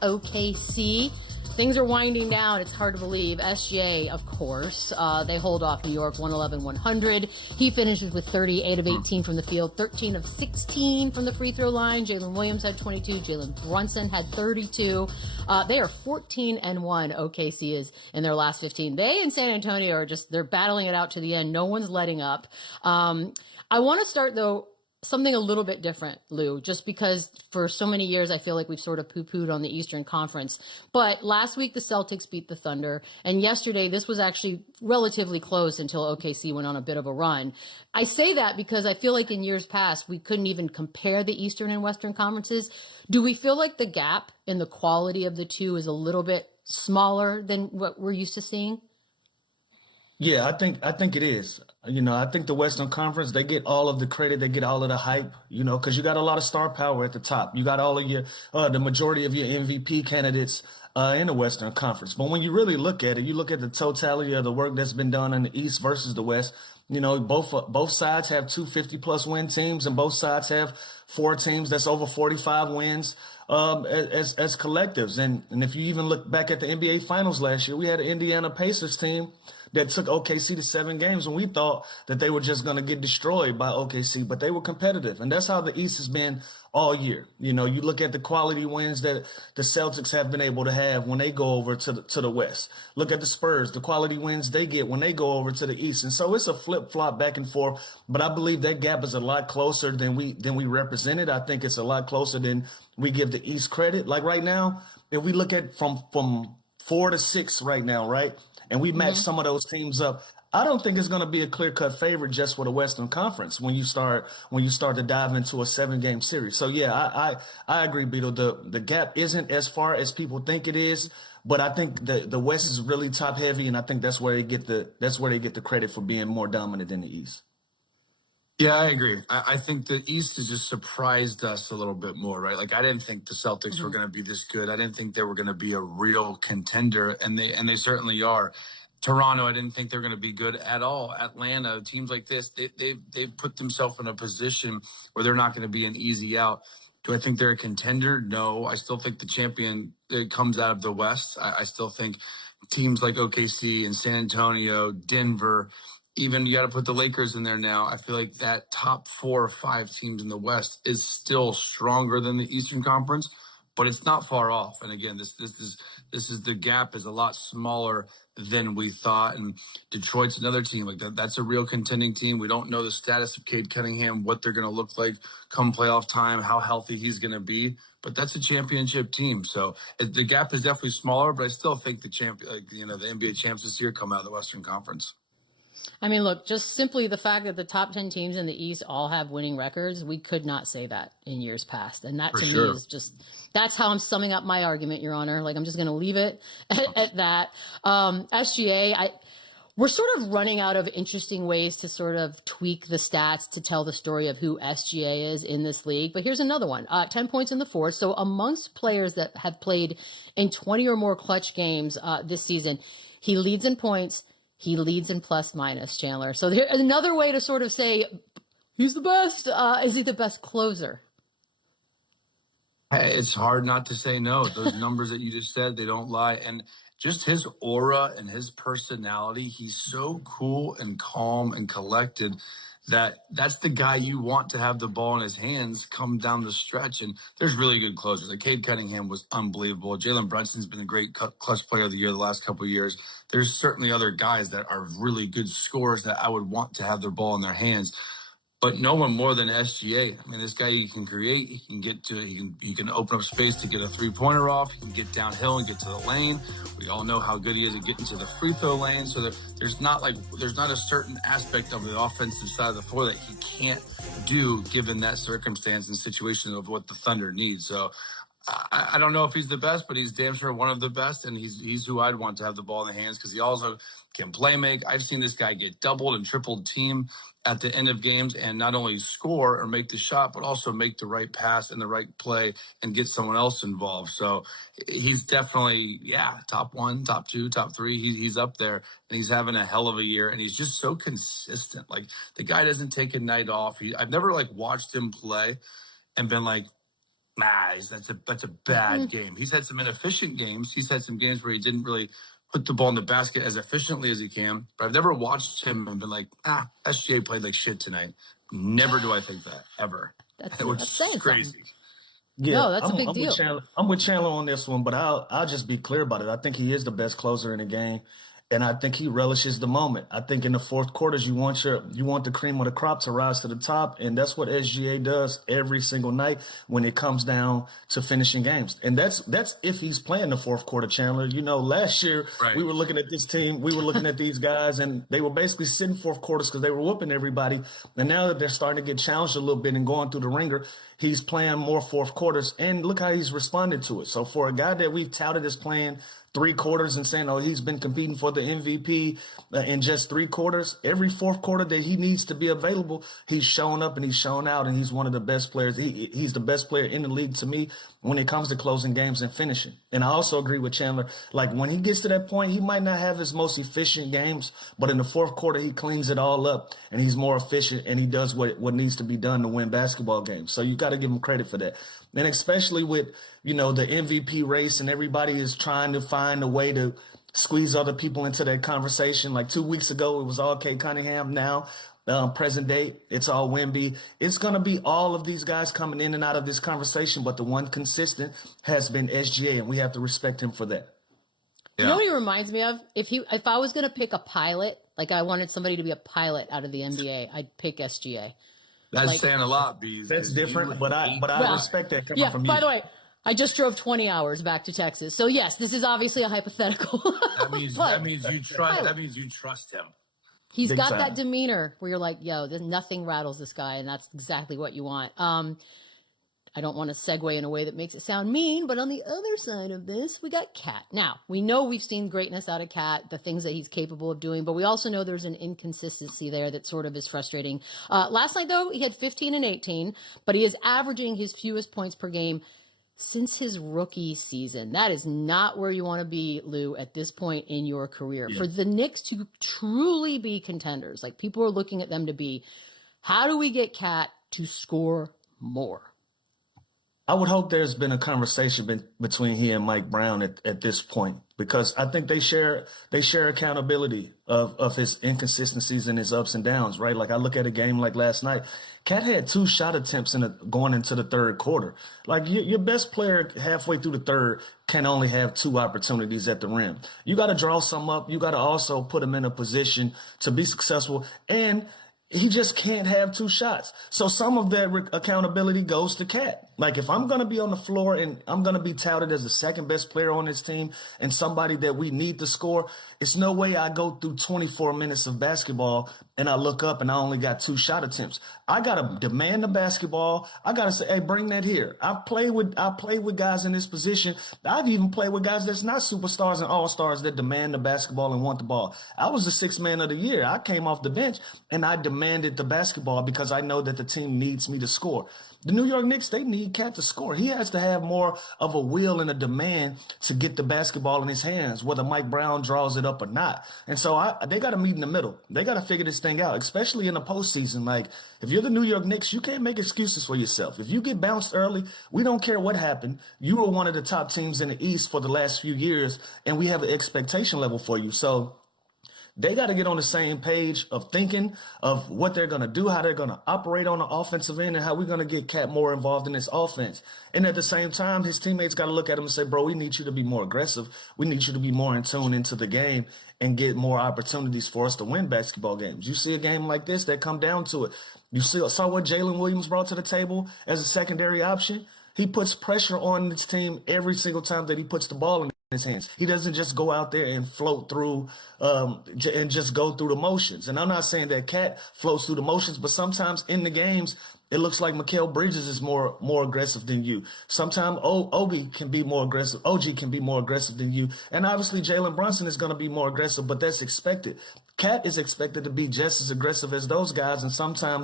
OKC. Things are winding down. It's hard to believe. SGA, of course, they hold off New York 111-100. He finishes with 38 of 18 from the field, 13 of 16 from the free throw line. Jalen Williams had 22. Jalen Brunson had 32. They are 14-1. OKC is in their last 15. They and San Antonio are they're battling it out to the end. No one's letting up. I want to start, though, something a little bit different, Lou, just because for so many years I feel like we've sort of poo-pooed on the Eastern Conference. But last week the Celtics beat the Thunder, and yesterday this was actually relatively close until OKC went on a bit of a run. I say that because I feel like in years past we couldn't even compare the Eastern and Western conferences. Do we feel like the gap in the quality of the two is a little bit smaller than what we're used to seeing? Yeah, I think it is. I think the Western Conference, they get all of the credit, they get all of the hype, because you got a lot of star power at the top. You got all of your the majority of your MVP candidates in the Western Conference. But when you really look at it, you look at the totality of the work that's been done in the East versus the West. Both sides have 250-plus win teams, and both sides have four teams that's over 45 wins as collectives. And if you even look back at the NBA Finals last year, we had an Indiana Pacers team that took OKC to 7 games, and we thought that they were just going to get destroyed by OKC, but they were competitive. And that's how the East has been all year. You look at the quality wins that the Celtics have been able to have when they go over to the West. Look at the Spurs, the quality wins they get when they go over to the East. And so it's a flip-flop back and forth, but I believe that gap is a lot closer than we represented. I think it's a lot closer than we give the East credit. Like right now, if we look at from 4 to 6 right now, right? And we match some of those teams up. I don't think it's going to be a clear-cut favorite just for the Western Conference when you start to dive into a 7-game series. So yeah, I agree, Beto. The gap isn't as far as people think it is, but I think the West is really top heavy, and I think that's where they get the credit for being more dominant than the East. Yeah, I agree. I think the East has just surprised us a little bit more, right? Like I didn't think the Celtics were going to be this good. I didn't think they were going to be a real contender, and they certainly are. Toronto, I didn't think they were going to be good at all. Atlanta, teams like this, they've put themselves in a position where they're not going to be an easy out. Do I think they're a contender? No. I still think the champion comes out of the West. I still think teams like OKC and San Antonio, Denver, even you got to put the Lakers in there now. I feel like that top 4 or 5 teams in the West is still stronger than the Eastern Conference, but it's not far off. And again, this is the gap is a lot smaller than we thought. And Detroit's another team like that. That's a real contending team. We don't know the status of Cade Cunningham, what they're going to look like come playoff time, how healthy he's going to be. But that's a championship team. So the gap is definitely smaller, but I still think the NBA champs this year come out of the Western Conference. I mean, look, just simply the fact that the top 10 teams in the East all have winning records, we could not say that in years past. And that to me is that's how I'm summing up my argument, Your Honor. Like, I'm just going to leave it at that. SGA, we're sort of running out of interesting ways to sort of tweak the stats to tell the story of who SGA is in this league. But here's another one, 10 points in the fourth. So amongst players that have played in 20 or more clutch games this season, he leads in points. He leads in plus minus, Chandler. So there's another way to sort of say he's the best. Is he the best closer? It's hard not to say no. Those numbers that you just said, they don't lie. And just his aura and his personality, he's so cool and calm and collected that's the guy you want to have the ball in his hands come down the stretch. And there's really good closers. Like Cade Cunningham was unbelievable. Jalen Brunson's been a great clutch player of the year the last couple of years. There's certainly other guys that are really good scorers that I would want to have their ball in their hands. But no one more than SGA. I mean, this guy, he can create, he can open up space to get a three-pointer off, he can get downhill and get to the lane. We all know how good he is at getting to the free throw lane. So there's not a certain aspect of the offensive side of the floor that he can't do given that circumstance and situation of what the Thunder needs. So I don't know if he's the best, but he's damn sure one of the best, and he's who I'd want to have the ball in the hands because he also can play make. I've seen this guy get doubled and tripled team at the end of games and not only score or make the shot, but also make the right pass and the right play and get someone else involved. So he's definitely, top 1, top 2, top 3. He's up there, and he's having a hell of a year, and he's just so consistent. Like, the guy doesn't take a night off. I've never, watched him play and been like, That's a bad game. He's had some inefficient games. He's had some games where he didn't really put the ball in the basket as efficiently as he can. But I've never watched him and been like, SGA played like shit tonight. Never do I think that, ever. That's It's crazy. something. Yeah, No, that's a big deal. I'm with Chandler on this one, but I'll just be clear about it. I think he is the best closer in the game, and I think he relishes the moment. I think in the fourth quarters, you want the cream of the crop to rise to the top, and that's what SGA does every single night when it comes down to finishing games. And that's if he's playing the fourth quarter, Chandler. Last year we were looking at this team, we were looking at these guys, and they were basically sitting fourth quarters because they were whooping everybody. And now that they're starting to get challenged a little bit and going through the ringer, he's playing more fourth quarters, and look how he's responded to it. So for a guy that we've touted as playing 3 quarters and saying, he's been competing for the MVP in just 3 quarters, every fourth quarter that he needs to be available, he's shown up and he's shown out, and he's one of the best players. He's the best player in the league to me when it comes to closing games and finishing. And I also agree with Chandler. Like, when he gets to that point, he might not have his most efficient games, but in the fourth quarter, he cleans it all up, and he's more efficient, and he does what needs to be done to win basketball games. So you got to give him credit for that. And especially with, the MVP race, and everybody is trying to find a way to squeeze other people into that conversation. Like 2 weeks ago, it was all Kate Cunningham. Now, present day, it's all Wemby. It's going to be all of these guys coming in and out of this conversation, but the one consistent has been SGA, and we have to respect him for that. Yeah. You know what he reminds me of? If I was going to pick a pilot, like I wanted somebody to be a pilot out of the NBA, I'd pick SGA. That's saying a lot, Bees. That's different, but I respect that coming from you. By the way, I just drove 20 hours back to Texas. So yes, this is obviously a hypothetical. That means you trust him. He's got that demeanor where you're like, nothing rattles this guy, and that's exactly what you want. I don't want to segue in a way that makes it sound mean, but on the other side of this, we got Cat. Now, we know we've seen greatness out of Cat, the things that he's capable of doing, but we also know there's an inconsistency there that sort of is frustrating. Last night, though, he had 15 and 18, but he is averaging his fewest points per game since his rookie season. That is not where you want to be, Lou, at this point in your career. Yeah. For the Knicks to truly be contenders, like people are looking at them to be, how do we get Cat to score more? I would hope there's been a conversation between he and Mike Brown at this point, because I think they share accountability of his inconsistencies and his ups and downs, right? Like, I look at a game like last night, Cat had 2 shot attempts going into the third quarter. Like, your best player halfway through the third can only have 2 opportunities at the rim. You got to draw some up. You got to also put him in a position to be successful, and he just can't have 2 shots. So some of that accountability goes to Cat. Like, if I'm going to be on the floor and I'm going to be touted as the second best player on this team and somebody that we need to score, it's no way I go through 24 minutes of basketball and I look up and I only got 2 shot attempts. I got to demand the basketball. I got to say, hey, bring that here. I play with guys in this position. I've even played with guys that's not superstars and all-stars that demand the basketball and want the ball. I was the 6th man of the year. I came off the bench and I demanded the basketball because I know that the team needs me to score. The New York Knicks, they need Cat to score. He has to have more of a will and a demand to get the basketball in his hands, whether Mike Brown draws it up or not. And so they got to meet in the middle. They got to figure this thing out, especially in the postseason. Like, if you're the New York Knicks, you can't make excuses for yourself. If you get bounced early, we don't care what happened. You were one of the top teams in the East for the last few years, and we have an expectation level for you. So they got to get on the same page of thinking of what they're going to do, how they're going to operate on the offensive end, and how we're going to get Cat more involved in this offense. And at the same time, his teammates got to look at him and say, bro, we need you to be more aggressive. We need you to be more in tune into the game and get more opportunities for us to win basketball games. You see a game like this that come down to it. You saw what Jalen Williams brought to the table as a secondary option. He puts pressure on his team every single time that he puts the ball in his hands. He doesn't just go out there and float through and just go through the motions. And I'm not saying that Cat floats through the motions, but sometimes in the games, it looks like Mikal Bridges is more aggressive than you. Sometimes OG can be more aggressive than you. And obviously Jalen Brunson is going to be more aggressive, but that's expected. Cat is expected to be just as aggressive as those guys, and sometimes